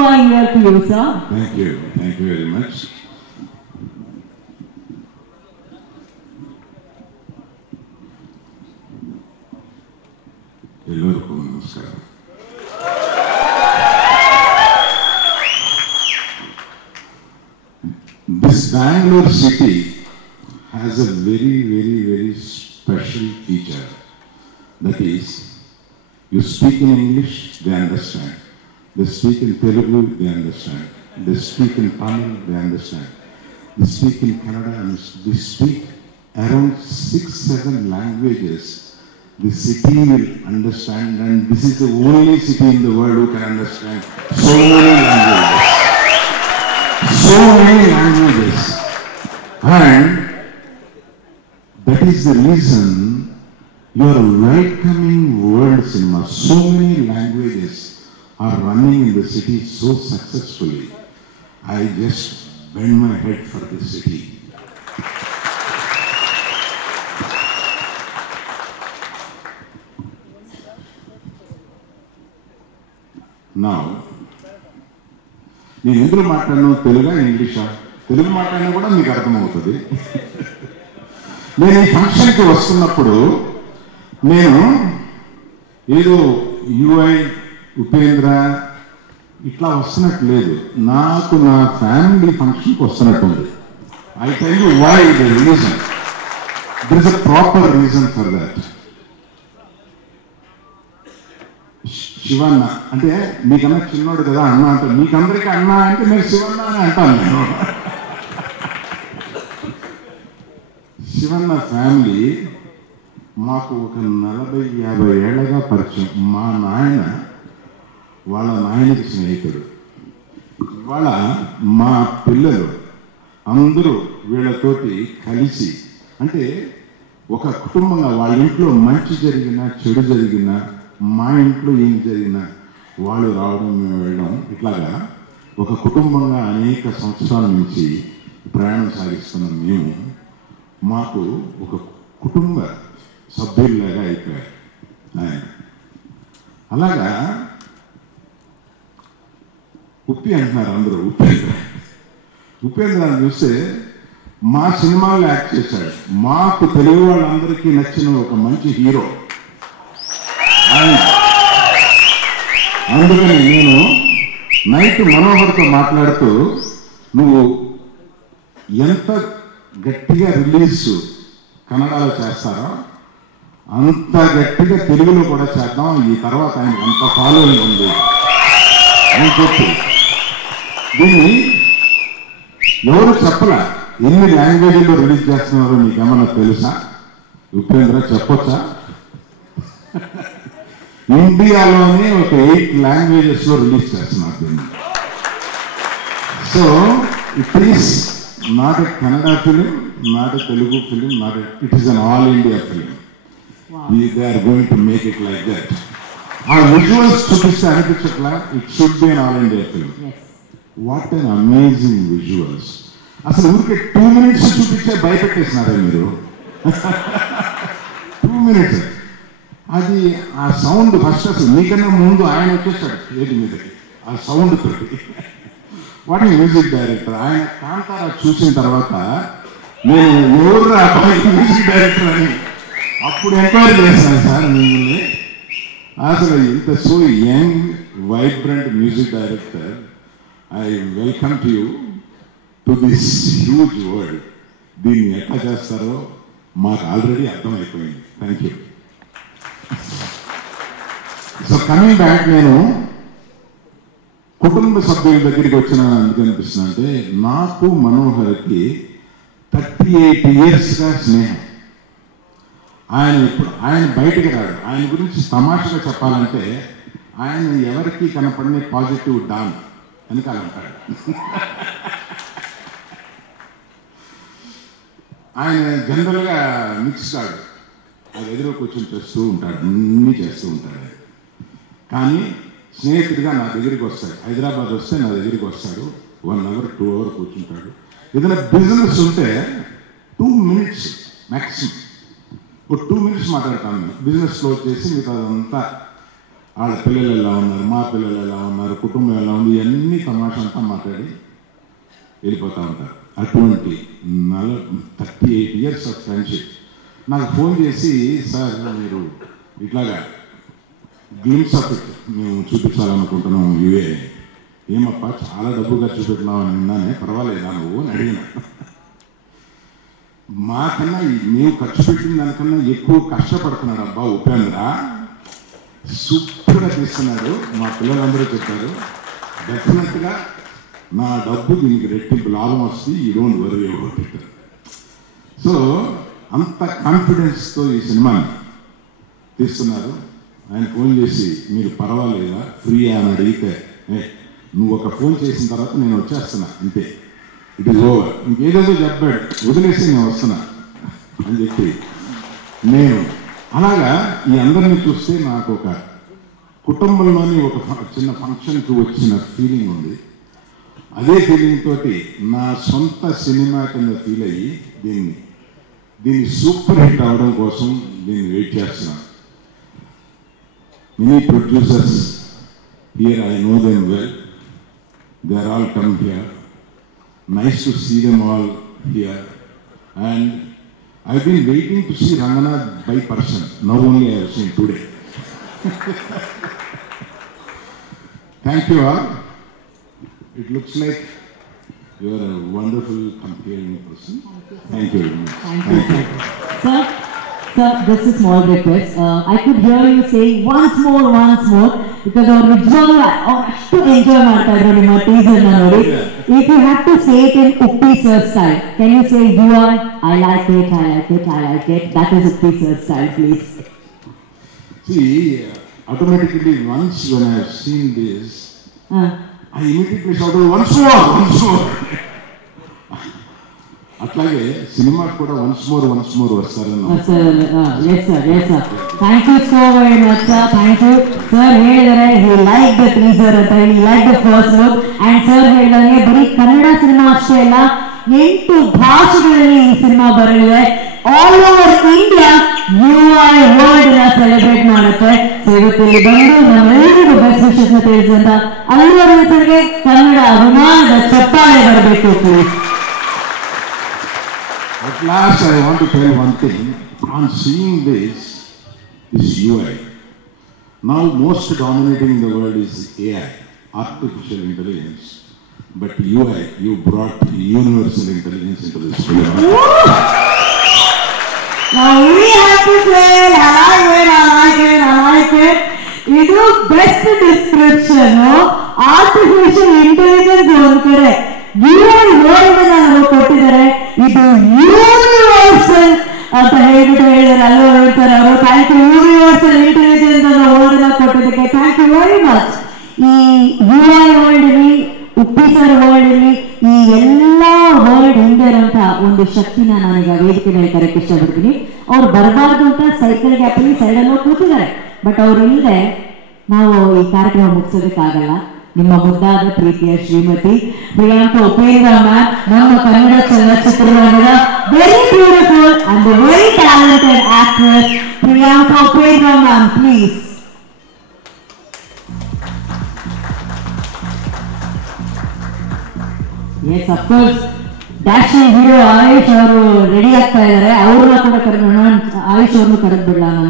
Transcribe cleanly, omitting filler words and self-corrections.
are here to you, sir. Thank you very much. Hello, namaskar. This Bangalore city has a very special feature. That is, you speak in English, they understand. They speak in Telugu, they understand. They speak in Tamil, they understand. They speak in Kannada, and they speak around 6-7 languages. The city will understand, and this is the only city in the world who can understand so many languages. So many languages. And that is the reason your welcoming world cinema, so many languages are running in the city so successfully. I just bend my head for the city. Now, నేను ఎందుకు మాట్లాడను, తెలుగా ఇంగ్లీషా? తెలుగు మాట్లాడినా కూడా మీకు అర్థమవుతుంది. నేను ఈ ఫంక్షన్కి వస్తున్నప్పుడు నేను ఏదో యుఐ ఉపేంద్ర ఇట్లా వస్తున్నట్టు లేదు, నాకు నా ఫ్యామిలీ ఫంక్షన్కి వస్తున్నట్టుంది. I tell you why the reason. There is a proper reason for that. Shivanna అంటే మీకన్నా చిన్నోడు కదా అన్న అంటారు, మీకందరికీ అన్న అంటే మీరు శివన్న అని అంటాను నేను. శివన్న ఫ్యామిలీ మాకు ఒక 40-50 ఏళ్ళగా పరిచయం. మా నాయన వాళ్ళ నాయనకి స్నేహితుడు. ఇవాళ మా పిల్లలు అందరూ వీళ్ళతోటి కలిసి, అంటే ఒక కుటుంబంగా వాళ్ళ ఇంట్లో మంచి జరిగినా చెడు జరిగినా, మా ఇంట్లో ఏం జరిగినా వాళ్ళు రావడం, మేము వెళ్ళడం, ఇట్లాగా ఒక కుటుంబంగా అనేక సంవత్సరాల నుంచి ప్రయాణం సాగిస్తున్నాం మేము. మాకు ఒక కుటుంబ సభ్యుల్లాగా అయిపోయారు ఆయన. అలాగా ఉప్పి అంటున్నారు అందరూ. ఉపేంద్రాన్ని చూస్తే మా సినిమాలో యాక్ట్ చేశాడు. మాకు తెలుగు వాళ్ళందరికీ నచ్చిన ఒక మంచి హీరో ఆయన. అందుకని నేను నైట్ మనోహర్తో మాట్లాడుతూ, నువ్వు ఎంత గట్టిగా రిలీజ్ కన్నడలో చేస్తారో అంత గట్టిగా తెలుగులో కూడా చేద్దాం, ఈ తర్వాత ఆయన అంత ఫాలోయింగ్ ఉంది అని చెప్పి. దీన్ని ఎవరు చెప్పలా. ఎన్ని లాంగ్వేజ్లో రిలీజ్ చేస్తున్నారో నీకేమన్నా తెలుసా ఉపేంద్ర? చెప్పొచ్చా? ఇండియాలోనే ఒక 8 లాంగ్వేజెస్లో రిలీజ్ చేస్తున్నారు దీన్ని. So it is not a Kannada film, not a Telugu film, it is an all India film. They are going to make it like that. ఆ విజువల్స్ చూపిస్తే అనిపించట్లా, it should be an all India film. What an amazing visuals. అసలు ఊరికే 2 minutes చూపించే భయపెట్టేసినారా మీరు? 2 minutes. అది ఆ sound first అసలు మీకన్నా ముందు ఆయన వచ్చేస్తాడు ఏది మీదకి ఆ సౌండ్ తోటి. వాటి మ్యూజిక్ డైరెక్టర్ ఆయన కాంతారా చూసిన తర్వాత నేను ఎవరు అబ్బాయి మ్యూజిక్ డైరెక్టర్ అని అప్పుడు ఎంక్వైరీ చేస్తాను సార్ మిమ్మల్ని. అసలు ఇంత so young vibrant music director, I welcome to you to this huge world. దీన్ని ఎట్లా చేస్తారో మాకు ఆల్రెడీ అర్థమైపోయింది. Thank you. So coming back, నేను కుటుంబ సభ్యుల దగ్గరికి వచ్చిన ఎందుకు అనిపిస్తుంది అంటే, నాకు మనోహర్కి 38 yearsగా స్నేహం. ఆయన బయటికి రాడు. ఆయన గురించి తమాషగా చెప్పాలంటే, ఆయన ఎవరికి కనపడిన పాజిటివ్ డాన్ వెనకాలంటాడు. ఆయన జనరల్గా మిక్స్ కాడు, అది ఎదురు కూర్చొని చేస్తూ ఉంటాడు, అన్నీ చేస్తూ ఉంటాడు. కానీ స్నేహితుడిగా నా దగ్గరికి వస్తాడు. హైదరాబాద్ వస్తే నా దగ్గరికి వస్తాడు, 1 hour 2 hours కూర్చుంటాడు. ఏదైనా బిజినెస్ ఉంటే 2 minutes మ్యాక్సిమం, ఒక 2 minutes మాట్లాడతాను. బిజినెస్ క్లోజ్ చేసి మిగతా అదంతా వాళ్ళ పిల్లలు ఎలా ఉన్నారు, మా పిల్లలు ఎలా ఉన్నారు, కుటుంబం ఎలా ఉంది, ఇవన్నీ తమాషా అంతా మాట్లాడి వెళ్ళిపోతూ ఉంటారు. అటువంటి 38 years ఆఫ్ ఫ్రెండ్షిప్ నాకు ఫోన్ చేసి, సార్ మీరు ఇట్లాగా గ్లిమ్స్ ఆఫ్ ఇట్ మేము చూపించాలనుకుంటున్నాం యూఏ. ఏమప్పా చాలా డబ్బు ఖర్చు పెట్టినావు అని విన్నానే, పర్వాలేదా నువ్వు అని అడిగిన. మాకన్నా మేము ఖర్చు పెట్టిన దానికన్నా ఎక్కువ కష్టపడుతున్నాడు అబ్బా ఉపేంద్ర, సూపర్గా తీస్తున్నాడు. మా పిల్లలందరూ చెప్పారు డెఫినెట్గా నా డబ్బు దీనికి రెట్టింపు లాభం వస్తే ఈ don't worry about it. So అంత కాన్ఫిడెన్స్తో ఈ సినిమాని తీస్తున్నారు. ఆయన ఫోన్ చేసి మీరు పర్వాలేదా ఫ్రీయా అని అడిగితే, నువ్వు ఒక ఫోన్ చేసిన తర్వాత నేను వచ్చేస్తున్నా అంతే, ఇట్ ఈస్ ఓవర్, ఇంకేదేదో చెప్పాడు వదిలేసి నేను వస్తున్నా అని చెప్పి నేను అలాగా ఈ అందరినీ చూస్తే నాకు ఒక కుటుంబంలోని ఒక చిన్న ఫంక్షన్కి వచ్చిన ఫీలింగ్ ఉంది. అదే ఫీలింగ్ తోటి నా సొంత సినిమా కింద ఫీల్ అయ్యి దీన్ని సూపర్ హిట్ అవడం కోసం దీన్ని వెయిట్ చేస్తున్నాను. Many producers here, I know them well. They are all come here. Nice to see them all here. And I've been waiting to see Ranganath by person. Now only I have seen today. Thank you all. It looks like you are a wonderful, compelling person. Thank you very much. Thank you. Sir, just a small request. I could hear you saying once more, because our visual to enjoy my teaser nodi. If you have to say it in Uppi sir style, can you say you are, I like it, I like it, I like it. That is Uppi sir style, please. See, automatically once when I have seen this, I immediately shouted once more. అట్లాగే సినిమా కూడా once more వస్తారన్న. Yes sir. Thank you so very much sir. Thank you sir. ಹೇಳಿದರೆ he liked the teaser ಅಂತ, he liked the first look, and sir ಹೇಳಿದಂಗೆ ಬರೀ Kannada cinema ಅಷ್ಟೇ ಅಲ್ಲ 8 ಭಾಷೆಗಳಲ್ಲಿ ಈ ಸಿನಿಮಾ ಬರಲಿದೆ. All over India UI world ನ ಸೆಲೆಬ್ರೇಟ್ ಮಾಡುತ್ತೆ. ಸೊ ಇವತ್ತು ಇಲ್ಲಿ ಬಂದು ನಮ್ಮೆಲ್ಲರಿಗೂ ಬೆಸ್ಟ್ ವಿಶಸ್ ತಿಳಿಸಿದಂತ ಅಲ್ಲು ಅರವಿಂದ್ ಸರ್ಗೆ ಕನ್ನಡ ಅಭಿಮಾನದ ಚಪ್ಪಾಳೆ ಬರಬೇಕು please. At last, I want to tell one thing. On seeing this UI, now most dominating in the world is AI, artificial intelligence. But UI, you brought universal intelligence into this film. Now we have to say, I like it. It is best description, no? Artificial intelligence on kade. UI world na ಕೊಟ್ಟಿದ್ದಾರೆ. ಇದು universal ಅಂತ ಹೇಳಿದ್ದಾರೆ ಅಲ್ಲೂ ಹೇಳ್ತಾರೆ ಅವರು. Thank you universal intelligence ಅನ್ನೋ word ನ ಕೊಟ್ಟಿದ್ದಕ್ಕೆ ಥ್ಯಾಂಕ್ ಯು ವೆರಿ ಮಚ್. ಈ UI ವರ್ಲ್ಡ್ ಅಲ್ಲಿ, ಉಪ್ಪಿ ಸರ್ ವರ್ಲ್ಡ್ ಅಲ್ಲಿ, ಈ ಎಲ್ಲಾ ವರ್ಲ್ಡ್ ಹಿಂದೆ ಇರೋಂತ ಒಂದು ಶಕ್ತಿನ ನಾನೀಗ ವೇದಿಕೆ ಮೇಲೆ ಕರೆಯಕ್ಕೆ ಇಷ್ಟಪಡ್ತೀನಿ. ಅವ್ರು ಬರಬಾರ್ದು ಅಂತ ಸೈಕಲ್ ಗ್ಯಾಪ್ ಅಲ್ಲಿ ಸೈಡ್ ಅಲ್ಲಿ ಕೂತಿದ್ದಾರೆ. ಬಟ್ ಅವ್ರು ಇಲ್ಲದೆ ನಾವು ಈ ಕಾರ್ಯಕ್ರಮ ಮುಗಿಸೋದಕ್ಕಾಗಲ್ಲ. ನಿಮ್ಮ ಮುದ್ದಾದ ಪ್ರೀತಿಯ ಶ್ರೀಮತಿ ಪ್ರಿಯಾಂಕಾ ಉಪೇಂದ್ರ ಮ್ಯಾಮ್, ನಮ್ಮ ಕನ್ನಡ ಚಲನಚಿತ್ರರಂಗದ very beautiful and very talented actress Priyanka Upendra ma'am, please. Yes, of course dashing hero Ayush ಅವರು ರೆಡಿ ಆಗ್ತಾ ಇದ್ದಾರೆ. ಅವ್ರನ್ನ ಕೂಡ ಕರೆದು, ಆಯುಷ್ ಅವ್ರನ್ನು ಕರೆದು ಬಿಡಲ್ಲ ನಾನು.